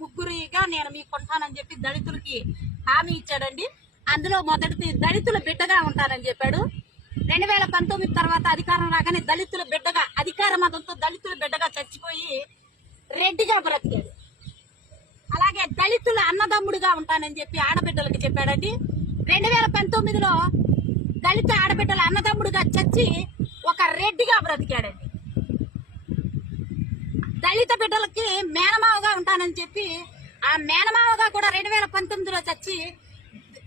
ముగ్గురిగా నేను మీకు కొంటానని చెప్పి దళితులకి హామీ ఇచ్చాడండి. అందులో మొదటిది దళితుల బిడ్డగా ఉంటానని చెప్పాడు. రెండు వేల పంతొమ్మిది తర్వాత అధికారం రాగానే దళితుల బిడ్డగా అధికార మతంతో దళితుల బిడ్డగా చచ్చిపోయి రెడ్డిగా బ్రతికాడు. అలాగే దళితుల అన్నదమ్ముడిగా ఉంటానని చెప్పి ఆడబిడ్డలకు చెప్పాడండి. రెండు వేల పంతొమ్మిదిలో దళిత ఆడబిడ్డల అన్నదమ్ముడిగా చచ్చి ఒక రెడ్డిగా బ్రతికాడండి. దళిత బిడ్డలకి మేనమావగా ఉంటానని చెప్పి ఆ మేనమావగా కూడా రెండు వేల పంతొమ్మిదిలో చచ్చి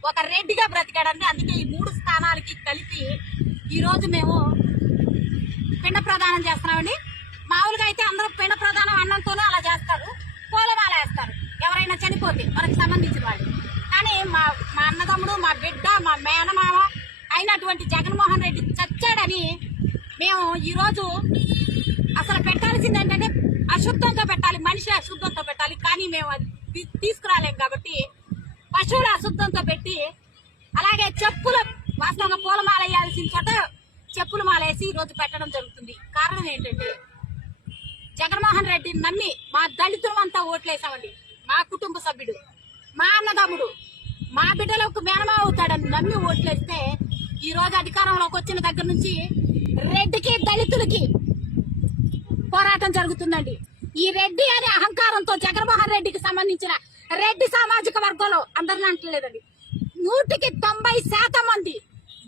ఒక రెడ్డిగా బ్రతికాడండి. అందుకే ఈ మూడు స్థానాలకి కలిపి ఈరోజు మేము పిండ ప్రదానం చేస్తున్నామండి. మామూలుగా అయితే అందరూ పిండ ప్రదానం అన్నంతోనే అలా చేస్తారు. పూలమాల వేస్తారు. ఎవరైనా చనిపోతే మనకు సంబంధించిన వాళ్ళు. కానీ మా మా అన్నదమ్ముడు మా బిడ్డ మా మేనమామ అయినటువంటి జగన్మోహన్ రెడ్డి చచ్చాడని మేము ఈరోజు అసలు పెట్టాల్సింది ఏంటంటే అశుద్ధంతో పెట్టాలి మనిషి అశుద్ధంతో పెట్టాలి. కానీ మేము అది తీసుకురాలేం కాబట్టి పశువుల అశుద్ధంతో పెట్టి అలాగే చెప్పుల వాస్తవంగా పూలమాల వేయాల్సిన చోట చెప్పులు మాలేసి ఈ రోజు పెట్టడం జరుగుతుంది. కారణం ఏంటంటే జగన్మోహన్ రెడ్డిని నమ్మి మా దళితులం అంతా ఓట్లేసామండి. మా కుటుంబ సభ్యుడు మా అన్నదమ్ముడు మా బిడ్డలకు మేనమా అవుతాడని నమ్మి ఓట్లేస్తే ఈ రోజు అధికారంలోకి వచ్చిన దగ్గర నుంచి రెడ్డికి దళితులకి పోరాటం జరుగుతుందండి. ఈ రెడ్డి అనే అహంకారంతో జగన్మోహన్ రెడ్డికి సంబంధించిన రెడ్డి సామాజిక వర్గంలో అందరిని అంటలేదండి. నూటికి తొంభై శాతం మంది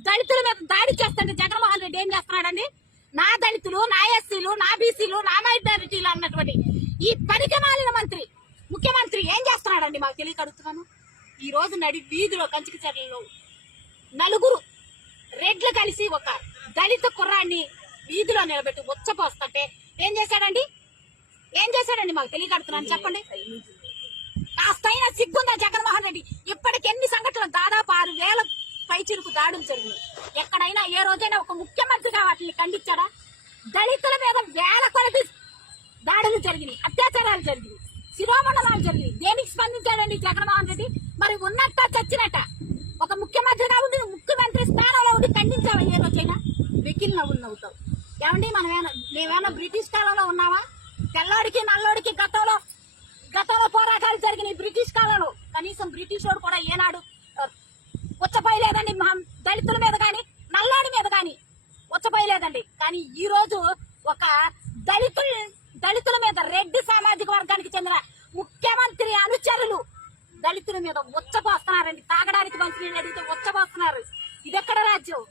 దళితుల మీద దాడి చేస్తుంటే జగన్మోహన్ రెడ్డి ఏం చేస్తున్నాడండి? నా దళితులు నా ఎస్సీలు నా బీసీలు నా మైనారిటీలు అన్నటువంటి ఈ పనికి మాలిన మంత్రి ముఖ్యమంత్రి ఏం చేస్తున్నాడండి మాకు తెలియక అడుగుతున్నాను ఈ రోజు నడి వీధిలో కంచిక చర్యలో నలుగురు రెడ్లు కలిసి ఒక దళిత కుర్రాన్ని వీధిలో నిలబెట్టి ఉచ్చపోస్తుంటే ఏం చేశాడండి? చేశాడండి మాకు తెలియగడుతున్నాను చెప్పండి. కాస్తైనా సిగ్గుందా జగన్మోహన్ రెడ్డి? ఇప్పటికి ఎన్ని సంఘటనలు? దాదాపు ఆరు వేల పైచిరుకు దాడులు జరిగింది ఎక్కడైనా ఏ రోజైనా ఒక ముఖ్యమంత్రిగా వాటిని ఖండించాడా? దళితుల మీద వేల కొలది దాడులు జరిగినాయి అత్యాచారాలు జరిగినాయి శిరోమండలాలు జరిగినాయి. దేనికి స్పందించాడండి జగన్మోహన్ రెడ్డి? మరి ఉన్నట్ట చచ్చినట్ట? ఒక ముఖ్యమంత్రిగా ఉండి ముఖ్యమంత్రి స్థానంలో ఉండి ఖండించావా ఏ రోజైనా? వెకిల్ నవ్వులు నవ్వుతావు. ఏమండి మనం ఏమైనా మేమేమైనా బ్రిటిష్ కాలంలో ఉన్నావా తెల్లాడికి నల్లోడికి గతంలో గతంలో పోరాటాలు జరిగినాయి బ్రిటిష్ కాలంలో. కనీసం బ్రిటిష్ వాడు కూడా ఏనాడు ఆ, దళితుల మీద కానీ నల్లాడి మీద కానీ ఉచ్చపోయలేదండి. కానీ ఈ రోజు ఒక దళితుల దళితుల మీద రెడ్డి సామాజిక వర్గానికి చెందిన ముఖ్యమంత్రి అనుచరులు దళితుల మీద ఉచ్చపోస్తున్నారండి. తాగడానికి మంచినీళ్ళు అడిగితే ఉచ్చపోస్తున్నారు. ఇది ఎక్కడ రాజ్యం?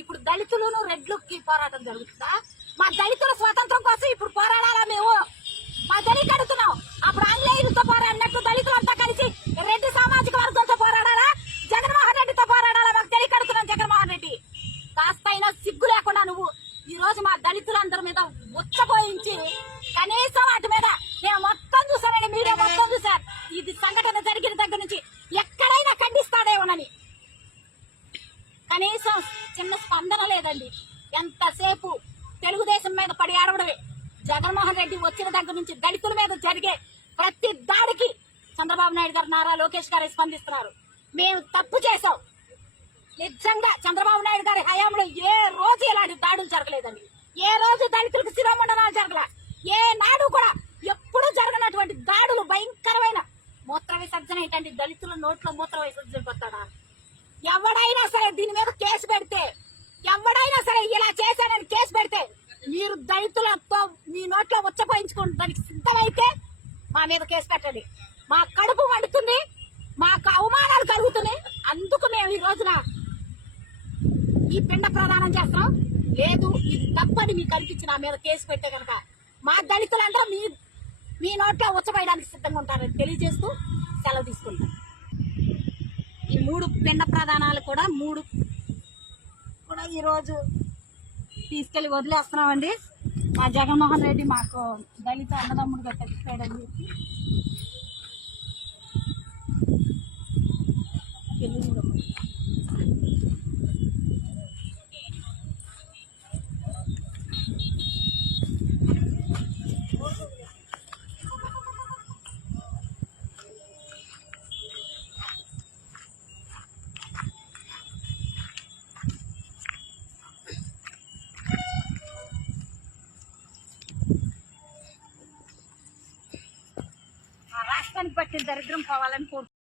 ఇప్పుడు దళితులను రెడ్లకి పోరాటం జరుగుతుందా? మా దళితుల స్వాతంత్రం కోసం ఇప్పుడు పోరాడాలా మేము మా దళిత అడుగుతున్నాం అప్పుడు ఆంగ్లేయులతో పోరాడినట్టు దళితులంతా కలిసి రెడ్డి సామాజిక వర్గంతో పోరాడాలా జగన్మోహన్ రెడ్డితో పోరాడాలా మాకు తెలియక అడుగుతున్నాం జగన్మోహన్ రెడ్డి కాస్తైనా సిగ్గు లేకుండా నువ్వు ఈ రోజు మా దళితులందరి మీద ఉచ్చపోయించి కనీసం వాటి మీద నేను మొత్తం చూసానండి మీడియా మొత్తం చూసారు. ఇది సంఘటన జరిగిన దగ్గర నుంచి ఎక్కడైనా ఖండిస్తాడేమోనని కనీసం చిన్న స్పందన లేదండి. ఎంతసేపు తెలుగుదేశం మీద పడి ఆడవడమే జగన్మోహన్ రెడ్డి వచ్చిన దగ్గర నుంచి దళితుల మీద జరిగే ప్రతి దాడికి చంద్రబాబు నాయుడు గారు నారా లోకేష్ గారు స్పందిస్తున్నారు. మేము తప్పు చేసాం నిజంగా చంద్రబాబు నాయుడు గారి హయాంలో ఏ రోజు ఇలాంటి దాడులు జరగలేదండి. ఏ రోజు దళితులకు శిరోమండనాలు జరగల? ఏ నాడు కూడా ఎప్పుడు జరగనటువంటి దాడులు భయంకరమైన మూత్ర విసర్జన ఏంటంటే దళితుల నోట్లో మూత్ర విసర్జన కొట్టాడా ఎవడైనా సరే దీని మీద కేసు పెడితే ఎవడైనా సరే ఇలా చేశానని కేసు పెడితే మీరు దళితులతో మీ నోట్లో ఉచ్చపోయించుకుని దానికి సిద్ధమైతే మా మీద కేసు పెట్టండి. మా కడుపు వండుతుంది మాకు అవమానాలు కలుగుతున్నాయి. అందుకు మేము ఈ రోజున ఈ పిండ ప్రదానం చేస్తాం. లేదు ఇది తప్పని మీకు కనిపించి నా మీద కేసు పెట్టే కనుక మా దళితులందరూ మీ మీ నోట్లో ఉచ్చపోయడానికి సిద్ధంగా ఉంటారని తెలియజేస్తూ సెలవు తీసుకుంటాం. ఈ మూడు పిండ ప్రధానాలు కూడా మూడు కూడా ఈరోజు తీసుకెళ్ళి వదిలేస్తున్నామండి. మా జగన్మోహన్ రెడ్డి మాకు దళిత అన్నదమ్ముడుగా తెచ్చిపోయాడని చెప్పి పెళ్ళి కూడా పట్టిన దరిద్రం పోవాలని కోరుకుంటున్నాను.